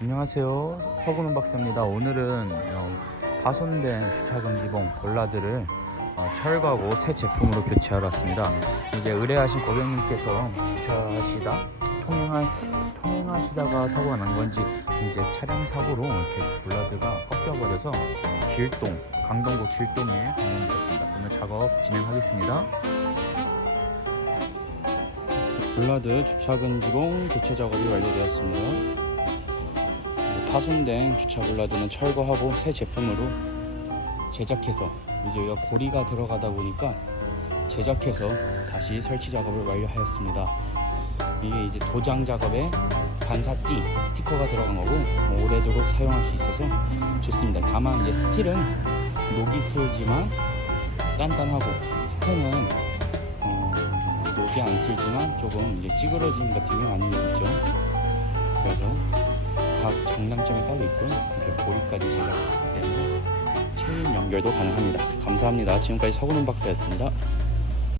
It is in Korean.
안녕하세요. 서구는 박사입니다. 오늘은 어, 파손된 주차금지봉 볼라드를 어, 철거하고 새 제품으로 교체하러 왔습니다. 이제 의뢰하신 고객님께서 주차하시다 통행하, 통행하시다가 사고가 난 건지 이제 차량 사고로 이렇게 볼라드가 꺾여버려서 길동 강동구 길동에 방문했습니다. 오늘 작업 진행하겠습니다. 볼라드 주차금지봉 교체 작업이 완료되었습니다. 파손된 주차 볼라드는 철거하고 새 제품으로 제작해서 이제 여기가 고리가 들어가다 보니까 제작해서 다시 설치 작업을 완료하였습니다. 이게 이제 도장 작업에 반사띠 스티커가 들어간 거고 뭐 오래도록 사용할 수 있어서 좋습니다. 다만 이제 스틸은 녹이 슬지만 단단하고 스테는 어, 녹이 안 슬지만 조금 이제 찌그러짐 같은 게 많이 있죠. 그래서 각 장단점이 따로 있고 이렇게 고리까지 제작했기 때문에 체인 연결도 가능합니다. 감사합니다. 지금까지 서구는 박사였습니다.